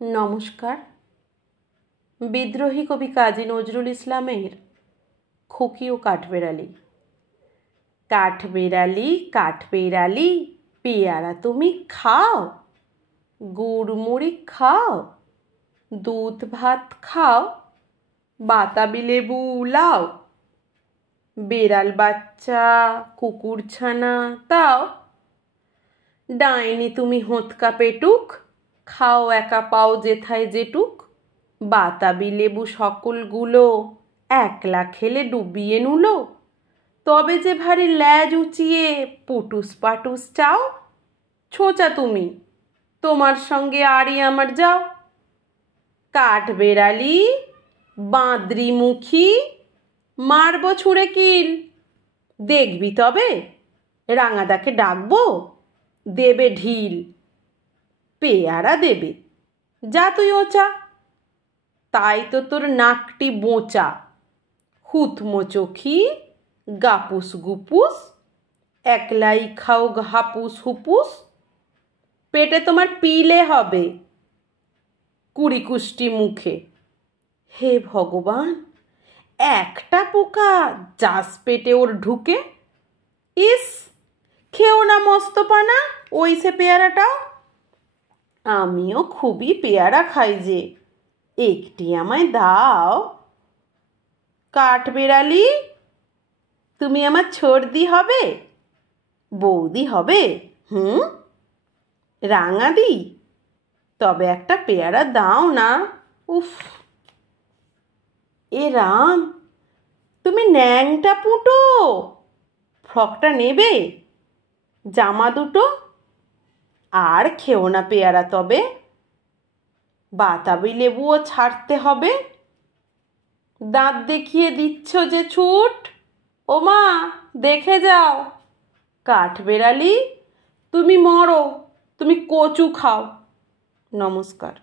নমস্কার। বিদ্রোহী কবি কাজী নজরুল ইসলামের খুকি ও কাঠবেড়ালি। কাঠবেড়ালি কাঠবেড়ালি পেয়ারা তুমি খাও, গুড় মুড়ি খাও, দুধ ভাত খাও, বাতাবি লেবু লাও, বেড়াল বাচ্চা কুকুর ছানা তাও, ডাইনি তুমি হোঁতকা পেটুক, খাও একা পাও যেথায় যেটুক, বাতাবি লেবু সকলগুলো একলা খেলে ডুবিয়ে নুলো, তবে যে ভারী ল্যাজ উঁচিয়ে পুটুস পাটুস চাও, ছোঁচা তুমি তোমার সঙ্গে আরই আমার যাও। কাঠবেড়ালি বাঁদরি মুখী মারব ছুঁড়ে কিল, দেখবি তবে রাঙাদাকে ডাকবো দেবে ঢিল, পেয়ারা দেবে যা তুই ওচা, তাই তো তোর নাকটি বোঁচা, হুতমো চোখি গাপুস গুপুস, একলাই খাও হাপুস হুপুস, পেটে তোমার পিলে হবে কুড়ি কুষ্টি মুখে। হে ভগবান, একটা পোকা যাস পেটে ওর ঢুকে, ইস খেও না মস্তপানা ওই সে পেয়ারাটাও। আমিও খুবই পেয়ারা খাই যে, একটি আমায় দাও। কাঠবেড়ালি তুমি আমার ছোড়দি হবে, বৌদি হবে, রাঙাদি, তবে একটা পেয়ারা দাও না। উফ, এ রাম, তুমি ন্যাংটা পুঁটো, ফ্রকটা নেবে, জামা দুটো, আর খেও না পেয়ারা তবে, বাতাবি লেবুও ছাড়তে হবে। দাঁত দেখিয়ে দিচ্ছ যে ছুট, ওমা দেখে যাও। কাঠবেড়ালি তুমি মরো, তুমি কচু খাও। নমস্কার।